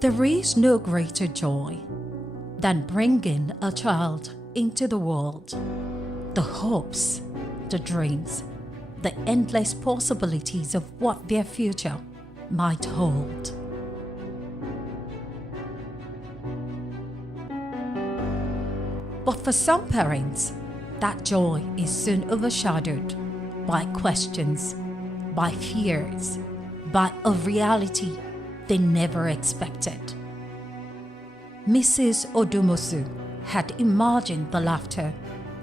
There is no greater joy than bringing a child into the world. The hopes, the dreams, the endless possibilities of what their future might hold. But for some parents, that joy is soon overshadowed by questions, by fears, by a reality they never expected. Mrs. Odumosu had imagined the laughter,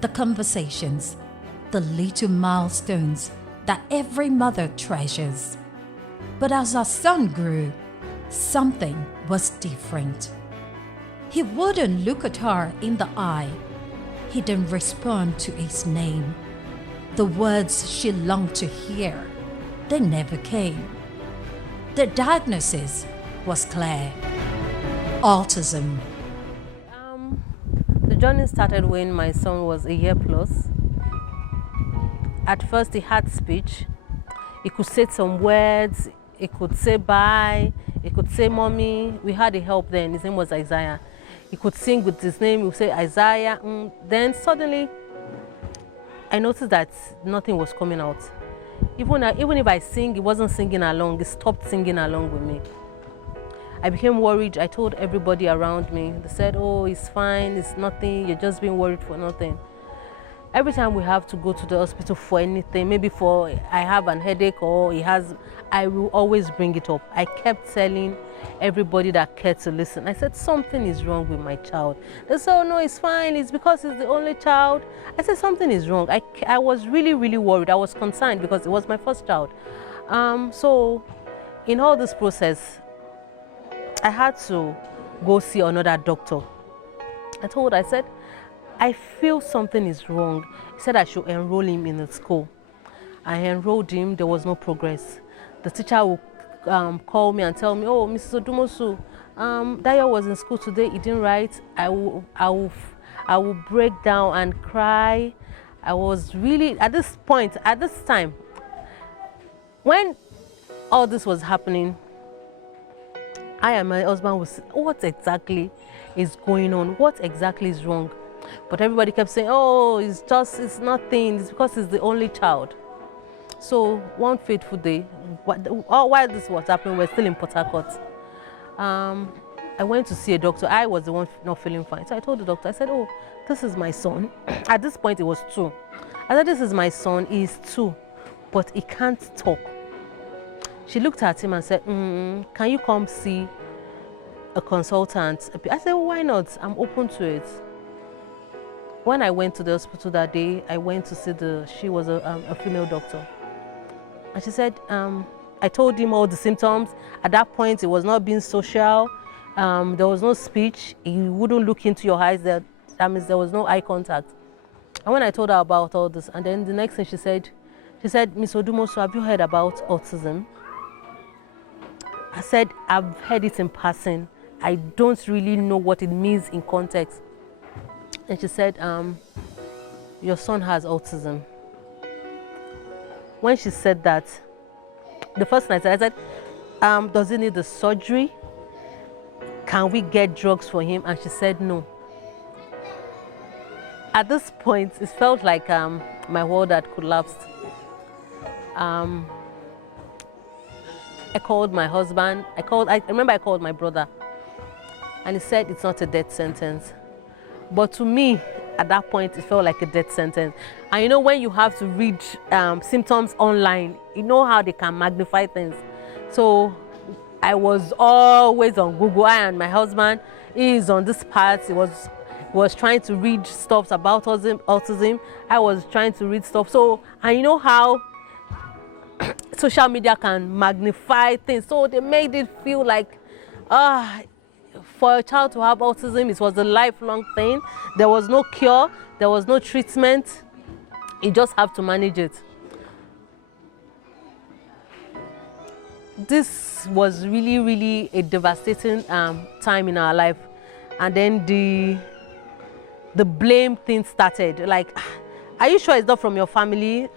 the conversations, the little milestones that every mother treasures. But as her son grew, something was different. He wouldn't look at her in the eye. He didn't respond to his name. The words she longed to hear, they never came. The diagnosis was clear: autism. The journey started when my son was a year plus. At first, he had speech. He could say some words. He could say bye. He could say mommy. We had a help then. His name was Isaiah. He could sing with his name. He would say Isaiah. Then suddenly, I noticed that nothing was coming out. Even if I sing, he wasn't singing along. He stopped singing along with me. I became worried. I told everybody around me. They said, oh, it's fine. It's nothing. You're just being worried for nothing. Every time we have to go to the hospital for anything, maybe for I have an headache or I will always bring it up. I kept telling everybody that cared to listen. I said, something is wrong with my child. They said, oh no, it's fine. It's because he's the only child. I said, something is wrong. I was really, really worried. I was concerned because it was my first child. So in all this process, I had to go see another doctor. I said, I feel something is wrong. He said I should enroll him in the school. I enrolled him. There was no progress. The teacher would call me and tell me, oh, Mrs. Odumosu, Dayo was in school today. He didn't write. I will break down and cry. I was really, at this time, when all this was happening, I and my husband was, what exactly is going on? What exactly is wrong? But everybody kept saying, oh, it's nothing. It's because he's the only child. So one fateful day, while this was happening, we're still in Port Harcourt. I went to see a doctor. I was the one not feeling fine. So I told the doctor, I said, oh, this is my son. At this point, it was 2. I said, this is my son. He's 2, but he can't talk. She looked at him and said, can you come see a consultant? I said, well, why not? I'm open to it. When I went to the hospital that day, I went to see she was a female doctor. And she said, I told him all the symptoms. At that point, it was not being social. There was no speech. He wouldn't look into your eyes. That means there was no eye contact. And when I told her about all this, and then the next thing she said, Miss Odumosu, have you heard about autism? I said, I've heard it in passing. I don't really know what it means in context. And she said, your son has autism. When she said that, the first thing I said, does he need the surgery? Can we get drugs for him? And she said no. At this point, it felt like my world had collapsed. I called my husband. I remember I called my brother. And he said it's not a death sentence. But to me, at that point, it felt like a death sentence. And you know, when you have to read symptoms online, you know how they can magnify things. So I was always on Google. I and my husband, he is on this part. He was trying to read stuff about autism. I was trying to read stuff. So, and you know how social media can magnify things. So they made it feel like, for a child to have autism, it was a lifelong thing. There was no cure. There was no treatment. You just have to manage it. This was really, really a devastating time in our life. And then the blame thing started. Like, are you sure it's not from your family?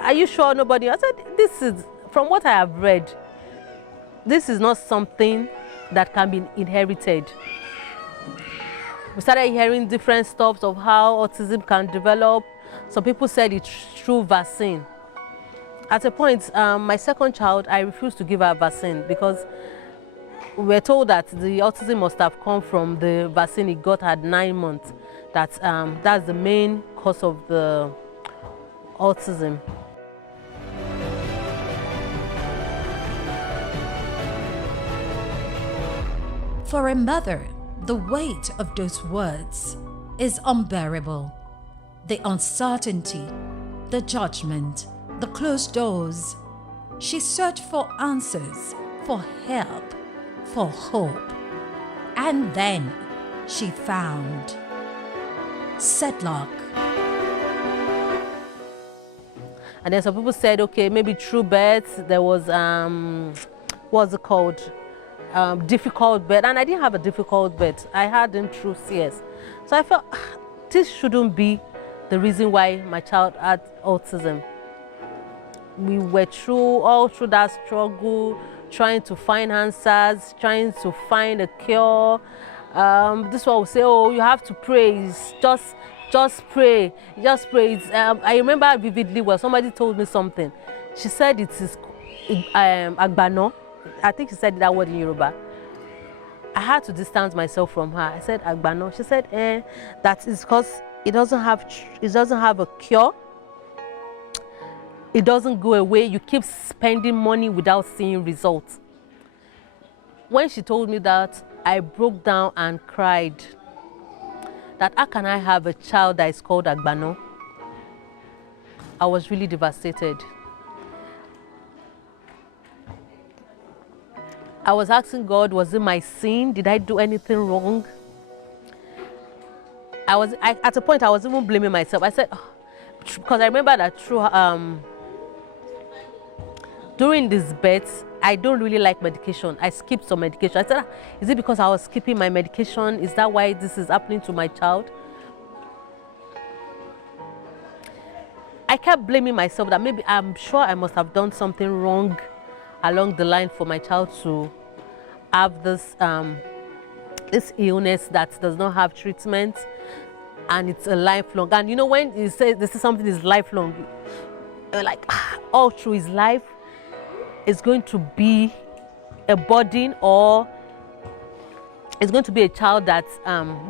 Are you sure nobody? I said, this is, from what I have read, this is not something that can be inherited. We started hearing different stuff of how autism can develop. Some people said it's through vaccine. At a point, my second child, I refused to give her a vaccine because we were told that the autism must have come from the vaccine he got at 9 months. That's the main cause of the autism. For a mother, the weight of those words is unbearable. The uncertainty, the judgment, the closed doors. She searched for answers, for help, for hope. And then she found Cedlac. And then some people said, okay, maybe through birth, there was, what's it called? Difficult birth. And I didn't have a difficult birth. I had him through CS. So I felt this shouldn't be the reason why my child had autism. We were all through that struggle, trying to find answers, trying to find a cure. This one will say, oh, you have to pray. It's just pray, just pray. I remember vividly well, somebody told me something. She said it is Agbano. I think she said that word in Yoruba. I had to distance myself from her. I said Agbano. She said, that is because it doesn't have a cure. It doesn't go away. You keep spending money without seeing results. When she told me that, I broke down and cried. That how can I have a child that is called Agbano? I was really devastated. I was asking God, was it my sin? Did I do anything wrong? At a point, I was even blaming myself. I said, because I remember that during this birth, I don't really like medication. I skipped some medication. I said, is it because I was skipping my medication? Is that why this is happening to my child? I kept blaming myself that maybe I'm sure I must have done something wrong along the line for my child to have this illness that does not have treatment, and it's a lifelong. And you know, when you say this is something is lifelong, like all through his life, it's going to be a burden, or it's going to be a child that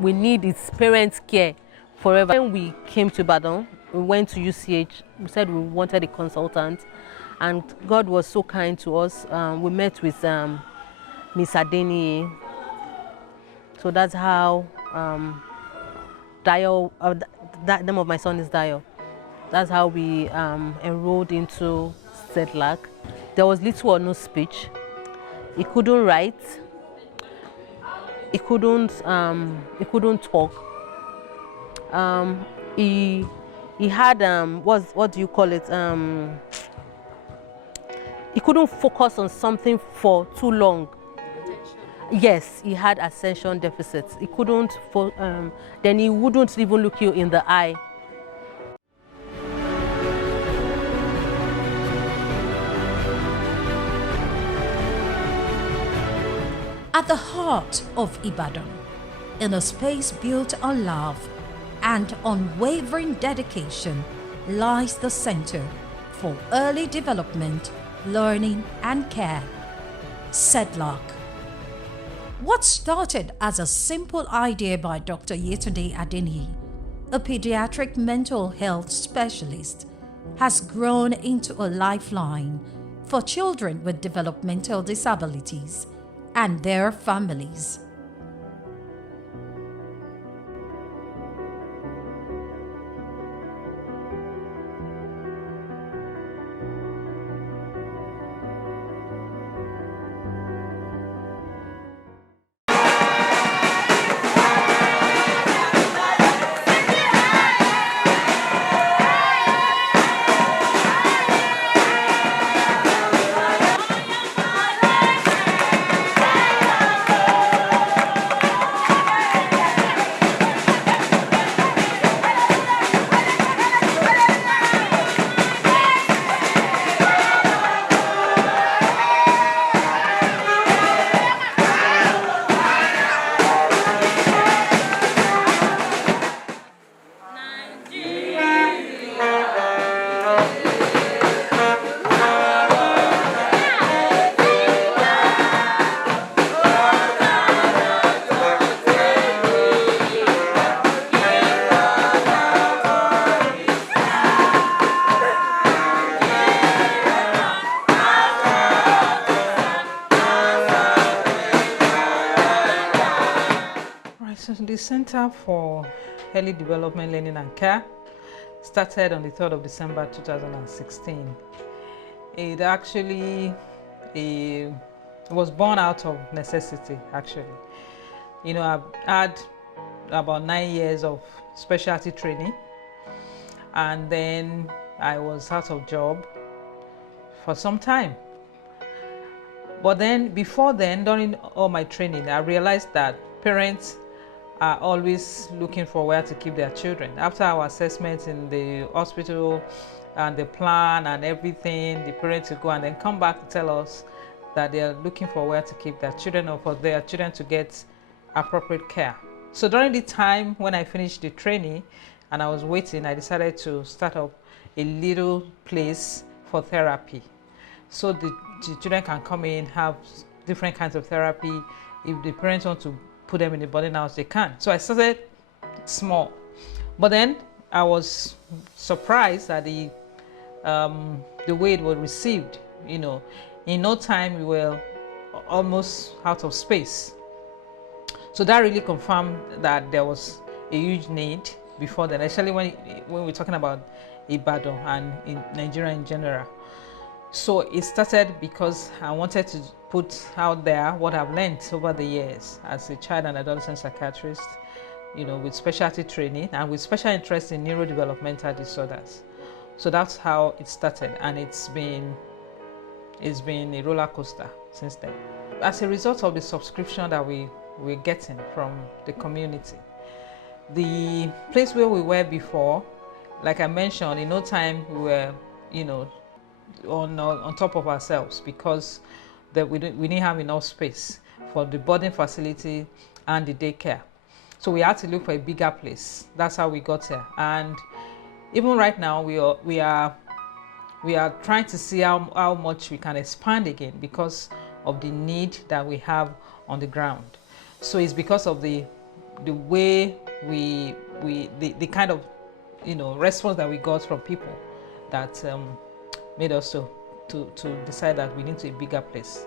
we need its parents' care forever. When we came to Ibadan, we went to UCH. We said we wanted a consultant, and God was so kind to us. We met with Miss Adeni. So that's how Dio, the name of my son is Dio. That's how we enrolled into Cedlac. There was little or no speech. He couldn't write. He couldn't talk. He had what do you call it? He couldn't focus on something for too long. Yes, he had attention deficits. He couldn't. Then he wouldn't even look you in the eye. At the heart of Ibadan, in a space built on love and unwavering dedication, lies the Center for Early Development, Learning and Care, Cedlac. What started as a simple idea by Dr. Yetunde Adeniyi, a pediatric mental health specialist, has grown into a lifeline for children with developmental disabilities and their families. Right, so the Center for Early Development, Learning and Care started on the 3rd of December 2016. It actually was born out of necessity, actually. You know, I've had about 9 years of specialty training, and then I was out of job for some time. But then, before then, during all my training, I realized that parents are always looking for where to keep their children. After our assessments in the hospital and the plan and everything, the parents will go and then come back to tell us that they are looking for where to keep their children or for their children to get appropriate care. So during the time when I finished the training and I was waiting, I decided to start up a little place for therapy. So the children can come in, have different kinds of therapy. If the parents want to put them in the boarding house, they can. So I started small, but then I was surprised at the way it was received. You know, in no time we were almost out of space. So that really confirmed that there was a huge need before then, especially when we're talking about Ibadan and in Nigeria in general. So it started because I wanted to put out there what I've learned over the years as a child and adolescent psychiatrist, you know, with specialty training and with special interest in neurodevelopmental disorders. So that's how it started, and it's been a roller coaster since then. As a result of the subscription that we're getting from the community, the place where we were before, like I mentioned, in no time we were, you know, on top of ourselves because we didn't have enough space for the boarding facility and the daycare. So we had to look for a bigger place. That's how we got here. And even right now, we are trying to see how much we can expand again because of the need that we have on the ground. So it's because of the way the kind of, you know, response that we got from people that made us to decide that we need a bigger place,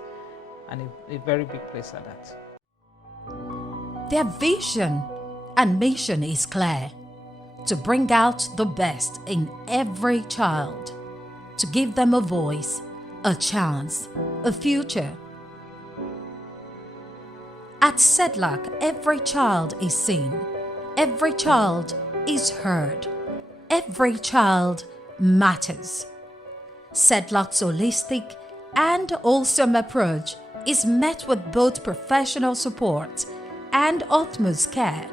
and a very big place at that. Their vision and mission is clear: to bring out the best in every child, to give them a voice, a chance, a future. At Cedlac, every child is seen, every child is heard, every child matters. Cedlac's holistic and wholesome approach is met with both professional support and utmost care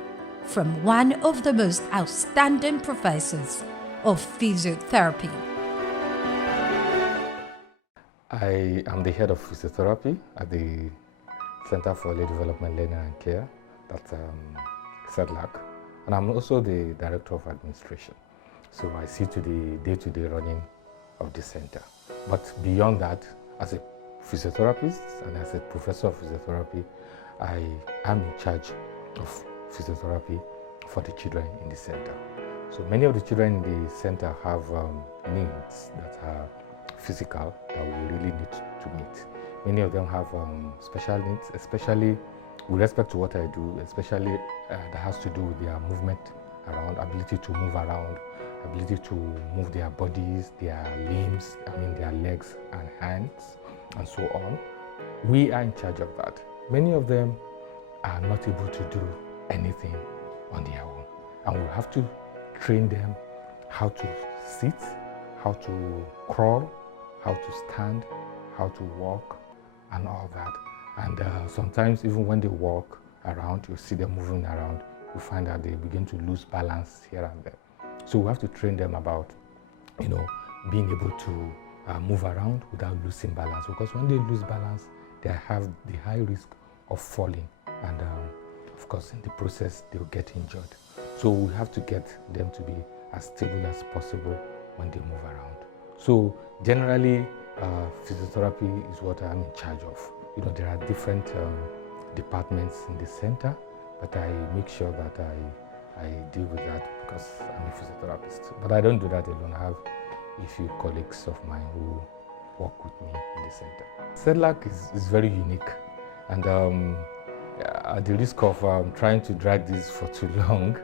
from one of the most outstanding professors of physiotherapy. I am the head of physiotherapy at the Center for Early Development, Learning and Care, that's Cedlac, and I'm also the Director of Administration. So I see to the day-to-day running of the center. But beyond that, as a physiotherapist and as a professor of physiotherapy, I am in charge of physiotherapy for the children in the center. So many of the children in the center have needs that are physical that we really need to meet. Many of them have special needs, especially with respect to what I do, especially that has to do with their movement around, ability to move around, ability to move their bodies, their limbs, their legs and hands, and so on. We are in charge of that. Many of them are not able to do anything on their own, and we have to train them how to sit, how to crawl, how to stand, how to walk, and all that. And sometimes even when they walk around, you see them moving around, you find that they begin to lose balance here and there. So we have to train them about, you know, being able to move around without losing balance, because when they lose balance, they have the high risk of falling, and of course in the process they'll get injured. So we have to get them to be as stable as possible when they move around. So generally, physiotherapy is what I'm in charge of. You know, there are different departments in the center, but I make sure that I deal with that because I'm a physiotherapist. But I don't do that alone. I have a few colleagues of mine who work with me in the center. Cedlac is very unique, and At the risk of trying to drag this for too long,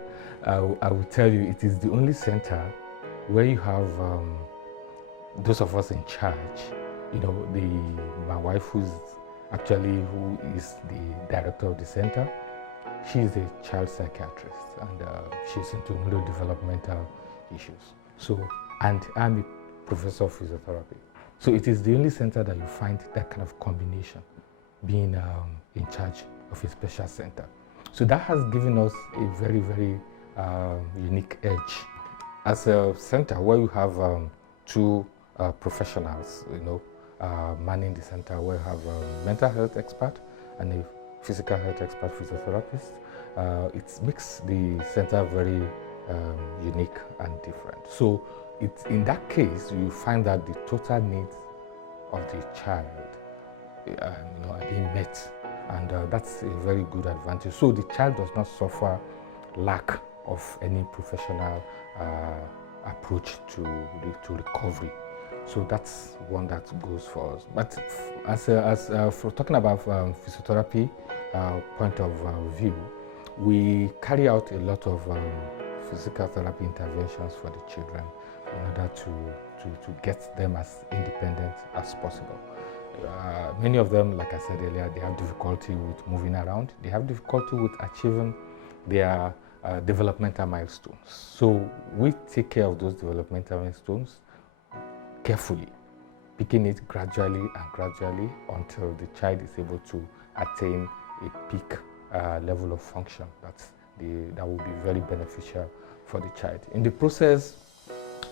I will tell you it is the only center where you have those of us in charge. You know, my wife who is the director of the center. She is a child psychiatrist, and she's into neurodevelopmental issues. So, and I'm a professor of physiotherapy. So it is the only center that you find that kind of combination, being in charge of a special center. So that has given us a very, very unique edge. As a center where you have two professionals, manning the center, where you have a mental health expert and a physical health expert physiotherapist, it makes the center very unique and different. So in that case, you find that the total needs of the child are being met, and that's a very good advantage. So the child does not suffer lack of any professional approach to recovery. So that's one that goes for us. But as for talking about physiotherapy point of view, we carry out a lot of physical therapy interventions for the children in order to get them as independent as possible. Many of them, like I said earlier, they have difficulty with moving around. They have difficulty with achieving their developmental milestones. So we take care of those developmental milestones carefully, picking it gradually until the child is able to attain a peak level of function that will be very beneficial for the child. In the process,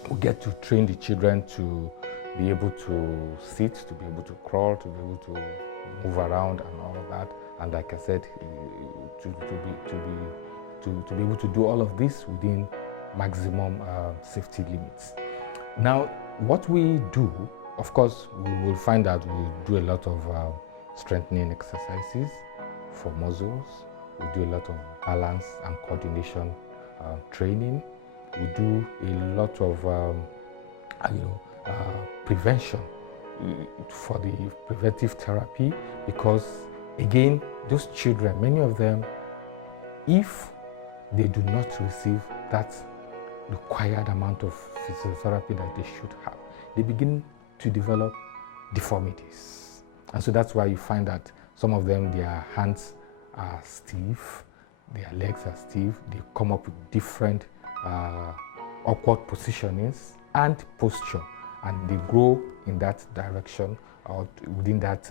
we get to train the children to be able to sit, to be able to crawl, to be able to move around and all of that. And like I said, to be able to do all of this within maximum safety limits. Now, what we do, of course, we will find that we do a lot of strengthening exercises for muscles. We do a lot of balance and coordination training. We do a lot of prevention for the preventive therapy, because again, those children, many of them, if they do not receive that required amount of physiotherapy that they should have, they begin to develop deformities. And so that's why you find that some of them, their hands are stiff, their legs are stiff, they come up with different awkward positionings and posture, and they grow in that direction or within that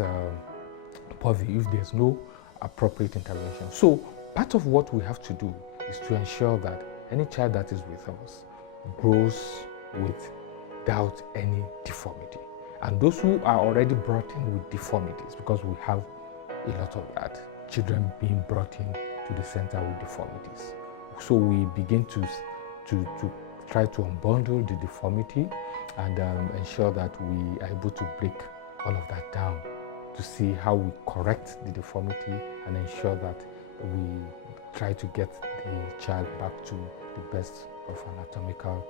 purview if there's no appropriate intervention. So part of what we have to do is to ensure that any child that is with us grows without any deformity. And those who are already brought in with deformities, because we have a lot of that, children being brought in to the center with deformities. So we begin to try to unbundle the deformity and ensure that we are able to break all of that down to see how we correct the deformity and ensure that we try to get the child back to the best of anatomical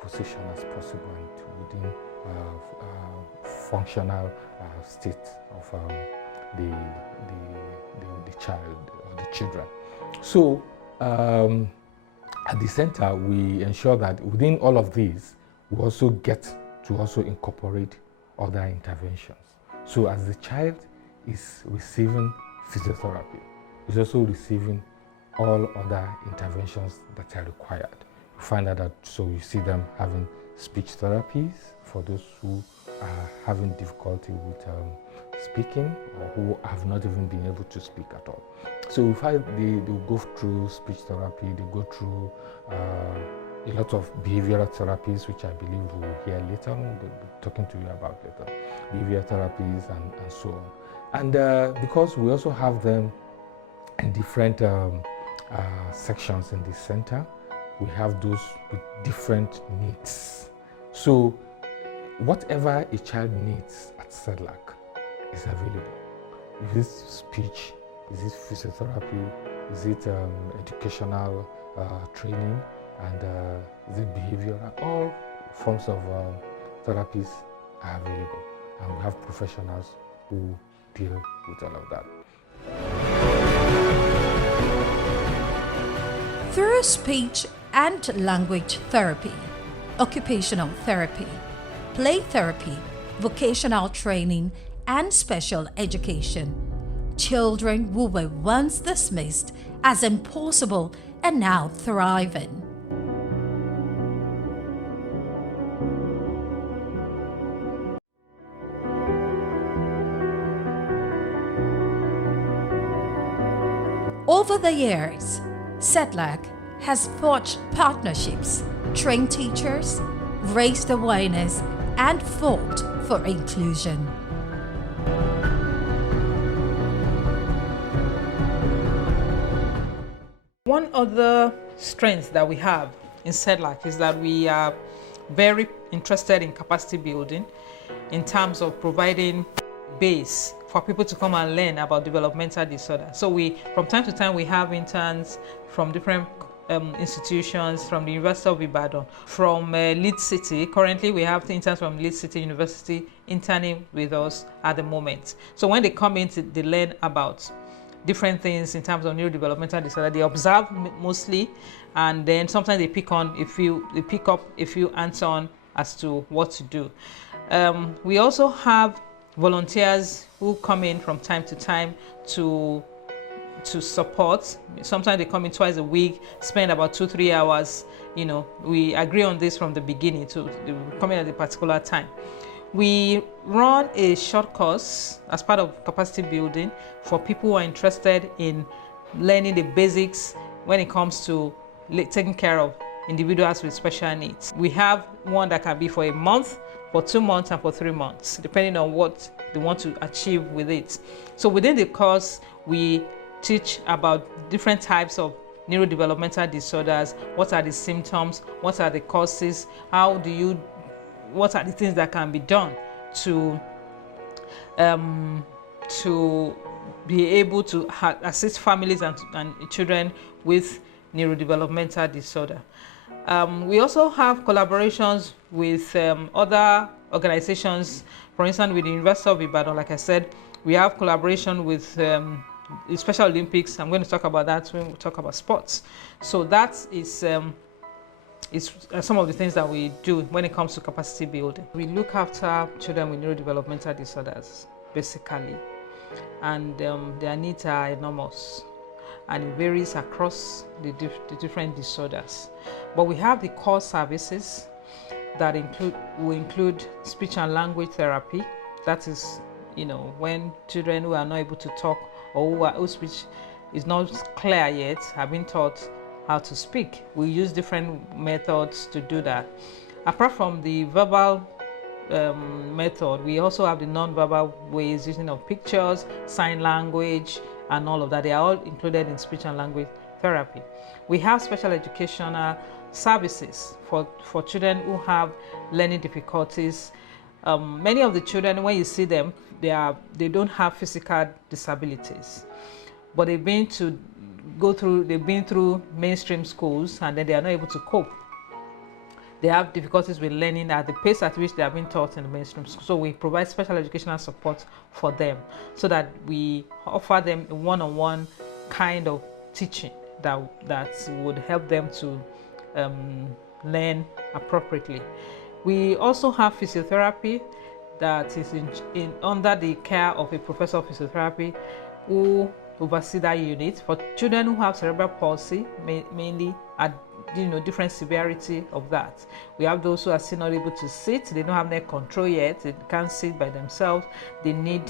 position as possible and within functional state of the child or the children. So at the center, we ensure that within all of these, we also get to also incorporate other interventions. So as the child is receiving physiotherapy, is also receiving all other interventions that are required. You find that, so you see them having speech therapies for those who are having difficulty with speaking or who have not even been able to speak at all. So we find they go through speech therapy, they go through a lot of behavioral therapies, which I believe we will hear later on, we'll be talking to you about later, behavioral therapies and so on. And because we also have them in different sections in the center, we have those with different needs. So whatever a child needs at Cedlac is available. Is it speech? Is it physiotherapy? Is it educational training? And is it behavioral? All forms of therapies are available, and we have professionals who deal with all of that. Through speech and language therapy, occupational therapy, play therapy, vocational training, and special education, children who were once dismissed as impossible are now thriving. Over the years, Cedlac has forged partnerships, trained teachers, raised awareness, and fought for inclusion. One other strength that we have in Cedlac is that we are very interested in capacity building in terms of providing base for people to come and learn about developmental disorder. So from time to time, we have interns from different institutions, from the University of Ibadan, from Leeds City. Currently, we have interns from Leeds City University interning with us at the moment. So when they come in, they learn about different things in terms of neurodevelopmental disorder. They observe mostly, and then sometimes they pick up a few hands-on as to what to do. We also have volunteers who come in from time to time to support. Sometimes they come in twice a week, spend about 2-3 hours. You know, we agree on this from the beginning to come in at a particular time. We run a short course as part of capacity building for people who are interested in learning the basics when it comes to taking care of individuals with special needs. We have one that can be for a month, for 2 months, and for 3 months, depending on what they want to achieve with it. So within the course, we teach about different types of neurodevelopmental disorders. What are the symptoms? What are the causes? What are the things that can be done to be able to assist families and children with neurodevelopmental disorder. We also have collaborations with other organizations. For instance, with the University of Ibadan, like I said, we have collaboration with the Special Olympics. I'm going to talk about that when we talk about sports. So that is some of the things that we do when it comes to capacity building. We look after children with neurodevelopmental disorders, basically, and their needs are enormous, and it varies across the different disorders. But we have the core services that will include speech and language therapy. That is, when children who are not able to talk or whose speech is not clear yet have been taught how to speak. We use different methods to do that. Apart from the verbal method, we also have the non-verbal ways, using of pictures, sign language, and all of that. They are all included in speech and language therapy. We have special educational services for children who have learning difficulties. Many of the children, when you see them, they don't have physical disabilities, but they've been through mainstream schools, and then they are not able to cope. They have difficulties with learning at the pace at which they have been taught in the mainstream school. So we provide special educational support for them, so that we offer them a one-on-one kind of teaching that would help them to learn appropriately. We also have physiotherapy that is under the care of a professor of physiotherapy who oversee that unit for children who have cerebral palsy, mainly at different severity of that. We have those who are still not able to sit. They don't have neck control yet. They can't sit by themselves. They need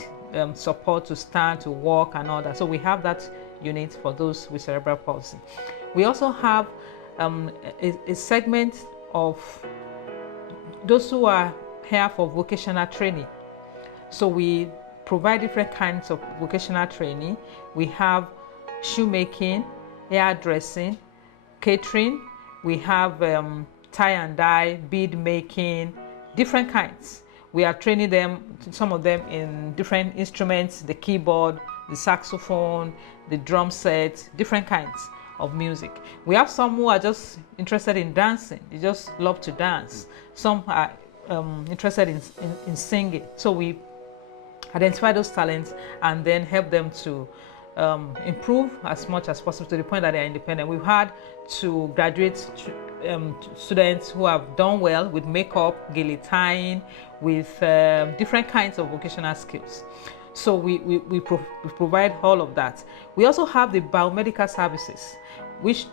support to stand, to walk, and all that. So we have that unit for those with cerebral palsy. We also have a segment of those who are here for vocational training. So we provide different kinds of vocational training. We have shoemaking, hairdressing, catering. We have tie and dye, bead making, different kinds. We are training them, some of them in different instruments, the keyboard, the saxophone, the drum set, different kinds of music. We have some who are just interested in dancing. They just love to dance. Some are interested in singing. So we identify those talents and then help them to improve as much as possible to the point that they are independent. We've had to graduate students who have done well with makeup, gele tying, with different kinds of vocational skills. So we provide all of that. We also have the biomedical services, which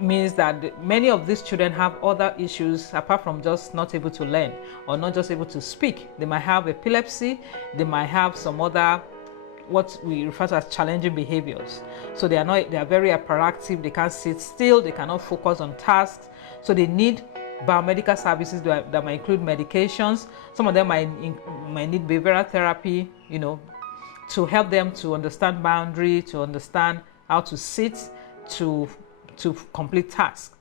means that many of these children have other issues apart from just not able to learn or not just able to speak. They might have epilepsy, they might have some other what we refer to as challenging behaviors. So they are very hyperactive, they can't sit still, they cannot focus on tasks. So they need biomedical services that might include medications. Some of them might need behavioral therapy, to help them to understand boundary, to understand how to sit, to complete tasks.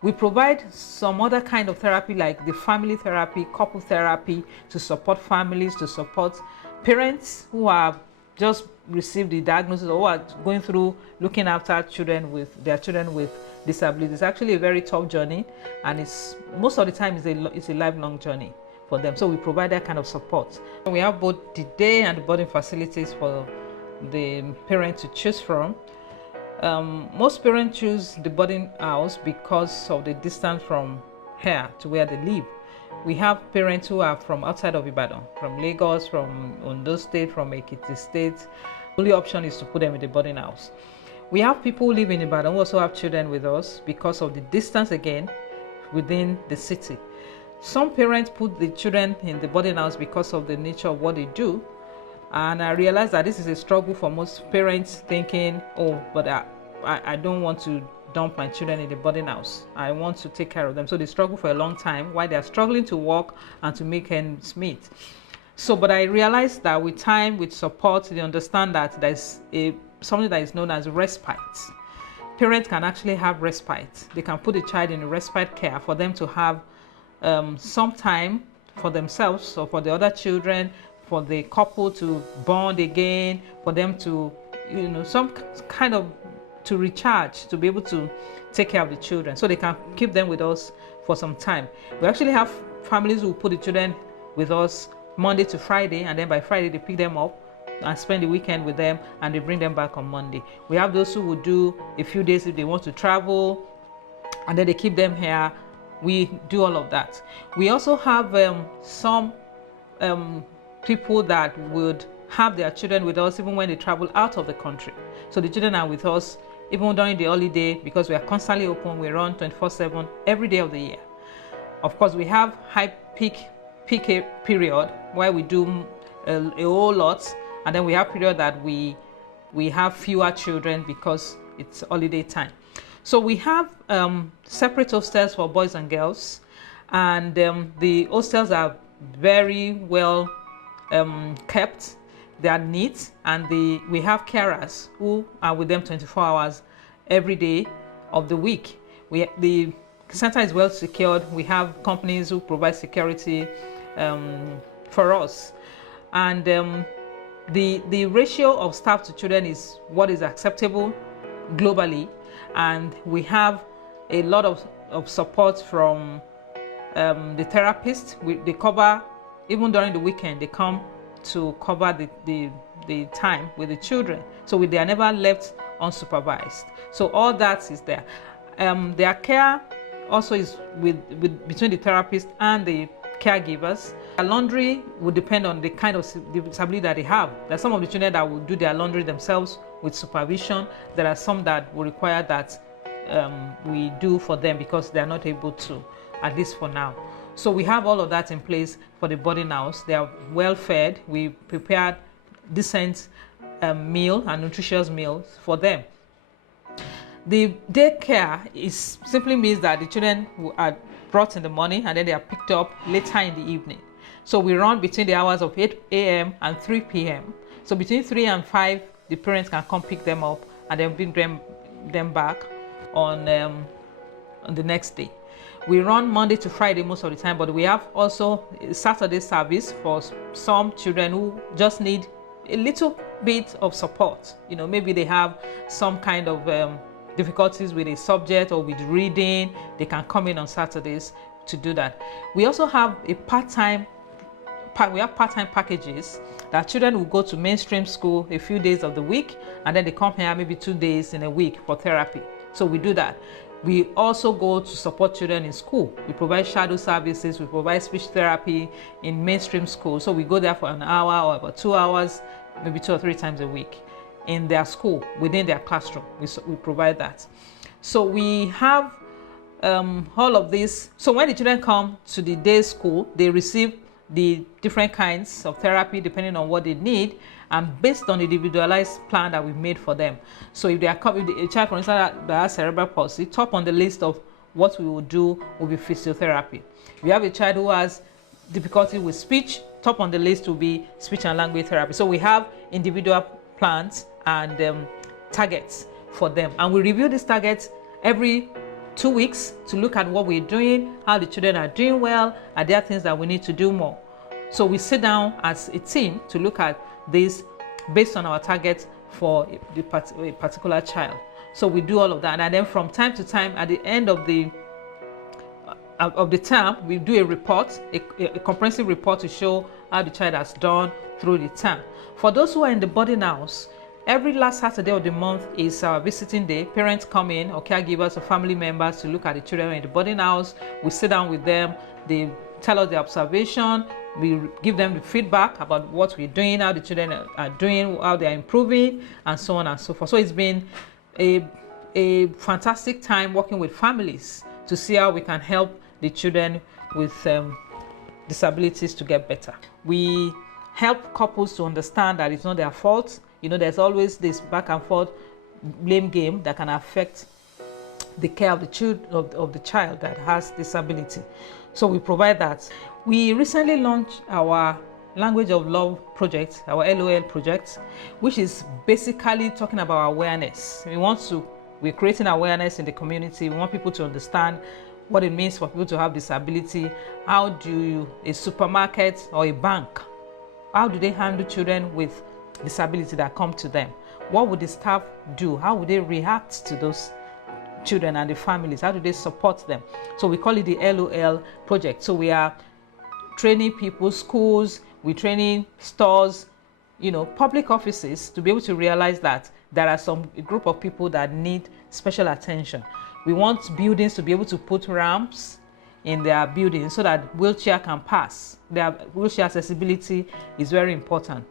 We provide some other kind of therapy like the family therapy, couple therapy, to support families, to support parents who have just received the diagnosis or who are going through looking after their children with disabilities. It's actually a very tough journey, and most of the time it's a lifelong journey for them. So we provide that kind of support. We have both the day and the boarding facilities for the parent to choose from. Most parents choose the boarding house because of the distance from here to where they live. We have parents who are from outside of Ibadan, from Lagos, from Ondo State, from Ekiti State. The only option is to put them in the boarding house. We have people who live in Ibadan who also have children with us because of the distance again within the city. Some parents put the children in the boarding house because of the nature of what they do. And I realize that this is a struggle for most parents, thinking, oh, but I don't want to dump my children in the boarding house. I want to take care of them. So they struggle for a long time while they are struggling to work and to make ends meet. But I realized that with time, with support, they understand that there's something that is known as respite. Parents can actually have respite. They can put a child in a respite care for them to have some time for themselves or for the other children, for the couple to bond again, for them to, some kind of to recharge, to be able to take care of the children, so they can keep them with us for some time. We actually have families who put the children with us Monday to Friday, and then by Friday they pick them up and spend the weekend with them, and they bring them back on Monday. We have those who would do a few days if they want to travel, and then they keep them here. We do all of that. We also have some people that would have their children with us even when they travel out of the country. So the children are with us even during the holiday because we are constantly open. We run 24/7 every day of the year. Of course, we have high peak period where we do a whole lot, and then we have period that we have fewer children because it's holiday time. So we have separate hostels for boys and girls, and the hostels are very well kept. They are neat, and we have carers who are with them 24 hours every day of the week. The center is well secured. We have companies who provide security for us, and the ratio of staff to children is what is acceptable globally, and we have a lot of support from the therapists. They cover, even during the weekend, they come to cover the time with the children, so they are never left unsupervised. So all that is there. Their care also is between the therapist and the caregivers. Their laundry would depend on the kind of disability that they have. There are some of the children that will do their laundry themselves with supervision. There are some that will require that we do for them because they are not able to, at least for now. So we have all of that in place for the boarding house. They are well fed. We prepared decent meal and nutritious meals for them. The daycare simply means that the children are brought in the morning and then they are picked up later in the evening. So we run between the hours of 8 a.m. and 3 p.m. So between 3 and 5, the parents can come pick them up and then bring them back on the next day. We run Monday to Friday most of the time, but we have also a Saturday service for some children who just need a little bit of support. Maybe they have some kind of difficulties with a subject or with reading. They can come in on Saturdays to do that. We also have a part-time have part-time packages that children will go to mainstream school a few days of the week, and then they come here maybe 2 days in a week for therapy. So we do that. We also go to support children in school. We provide shadow services, we provide speech therapy in mainstream school. So we go there for an hour or about 2 hours, maybe 2 or 3 times a week in their school, within their classroom. We provide that. So we have all of this. So when the children come to the day school, they receive the different kinds of therapy depending on what they need, and based on the individualized plan that we've made for them. So if they are coming, a child, for instance, that has cerebral palsy, top on the list of what we will do will be physiotherapy. If you have a child who has difficulty with speech, top on the list will be speech and language therapy. So we have individual plans and targets for them, and we review these targets every 2 weeks to look at what we're doing, how the children are doing well, are there things that we need to do more. So we sit down as a team to look at this based on our targets for a particular child. So we do all of that, and then from time to time, at the end of the term, we do a report, a comprehensive report to show how the child has done through the term. For those who are in the boarding house, every last Saturday of the month is our visiting day. Parents come in, or caregivers or family members, to look at the children in the boarding house. We sit down with them, they tell us their observation, we give them the feedback about what we're doing, how the children are doing, how they're improving, and so on and so forth. So it's been a fantastic time working with families to see how we can help the children with disabilities to get better. We help couples to understand that it's not their fault. You know, there's always this back and forth blame game that can affect the care of the child that has disability. So we provide that. We recently launched our Language of Love project, our LOL project, which is basically talking about awareness. We're creating awareness in the community. We want people to understand what it means for people to have disability. How do a supermarket or a bank, how do they handle children with disability that come to them? What would the staff do? How would they react to those children and the families? How do they support them? So we call it the LOL project. So we are training people, schools, we're training stores, public offices, to be able to realize that there are a group of people that need special attention. We want buildings to be able to put ramps in their buildings so that wheelchair can pass. Their wheelchair accessibility is very important.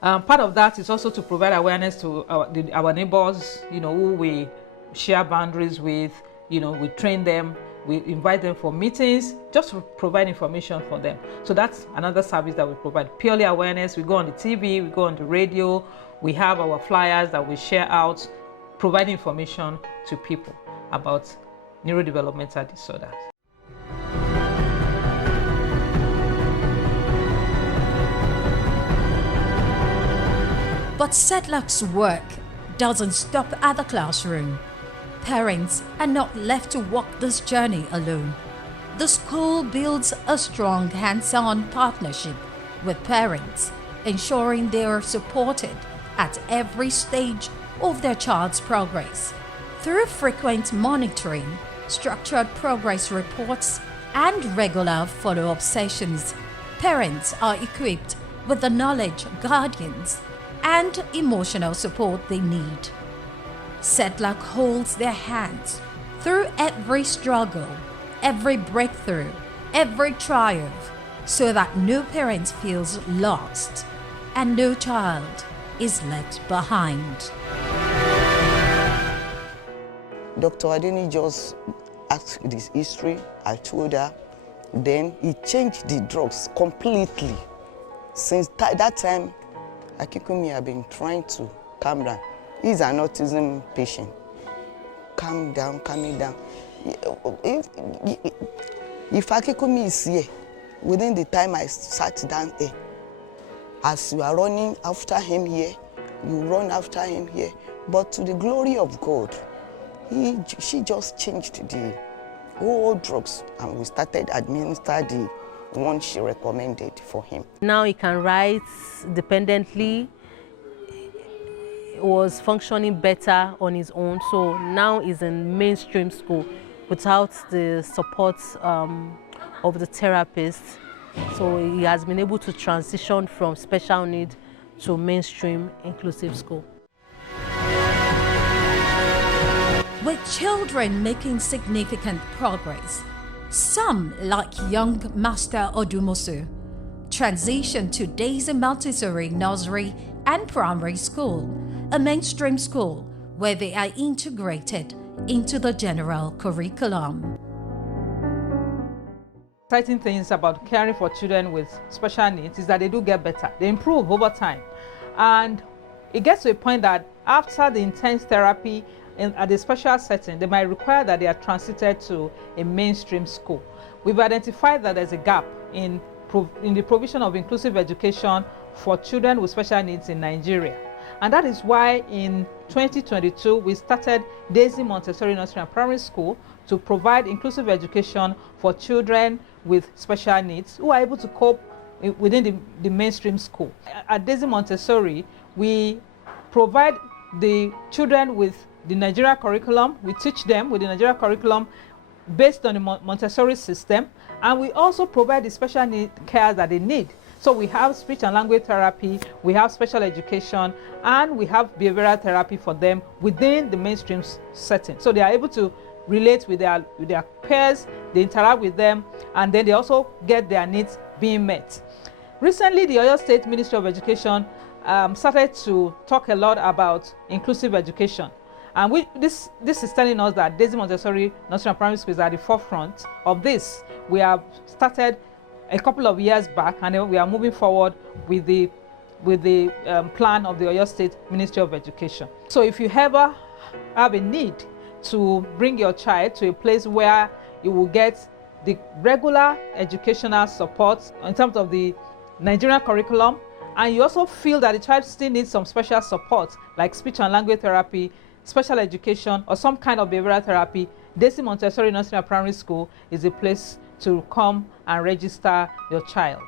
Part of that is also to provide awareness to our neighbors, who we share boundaries with. We train them, we invite them for meetings, just to provide information for them. So that's another service that we provide, purely awareness. We go on the TV, we go on the radio, we have our flyers that we share out, provide information to people about neurodevelopmental disorders. But Cedlac's work doesn't stop at the classroom. Parents are not left to walk this journey alone. The school builds a strong hands-on partnership with parents, ensuring they are supported at every stage of their child's progress. Through frequent monitoring, structured progress reports, and regular follow-up sessions, parents are equipped with the knowledge, guardians, and emotional support they need. Cedlac holds their hands through every struggle, every breakthrough, every triumph, so that no parent feels lost and no child is left behind. Dr. Adeni just asked this history. I told her. Then he changed the drugs completely. Since that time, Akikumi have been trying to calm down. He's an autism patient. Calm down, calming down. If Akikumi is here, within the time I sat down here, as you are running after him here, you run after him here. But to the glory of God, she just changed the whole drugs, and we started administer the one she recommended for him. Now he can write independently. He was functioning better on his own, so now he's in mainstream school without the support of the therapist. So he has been able to transition from special need to mainstream inclusive school. With children making significant progress, some, like young Master Odumosu, transition to Daisy Montessori Nursery and Primary School, a mainstream school where they are integrated into the general curriculum. Exciting things about caring for children with special needs is that they do get better. They improve over time. And it gets to a point that after the intense therapy at a special setting, they might require that they are transited to a mainstream school. We've identified that there's a gap in the provision of inclusive education for children with special needs in Nigeria. And that is why in 2022, we started Daisy Montessori Nursery and Primary School to provide inclusive education for children with special needs who are able to cope within the mainstream school. At Daisy Montessori, we provide the children with the Nigeria curriculum. We teach them with the Nigeria curriculum based on the Montessori system, and we also provide the special need care that they need. So we have speech and language therapy, we have special education, and we have behavioral therapy for them within the mainstream setting. So they are able to relate with their peers, they interact with them, and then they also get their needs being met. Recently, the Oyo State Ministry of Education started to talk a lot about inclusive education. And this is telling us that Daisy Montessori Nursery and Primary School is at the forefront of this. We have started a couple of years back, and we are moving forward with the plan of the Oyo State Ministry of Education. So if you ever have a need to bring your child to a place where you will get the regular educational support in terms of the Nigerian curriculum, and you also feel that the child still needs some special support like speech and language therapy, special education, or some kind of behavioral therapy, Daisy Montessori Nursery and Primary School is a place to come and register your child.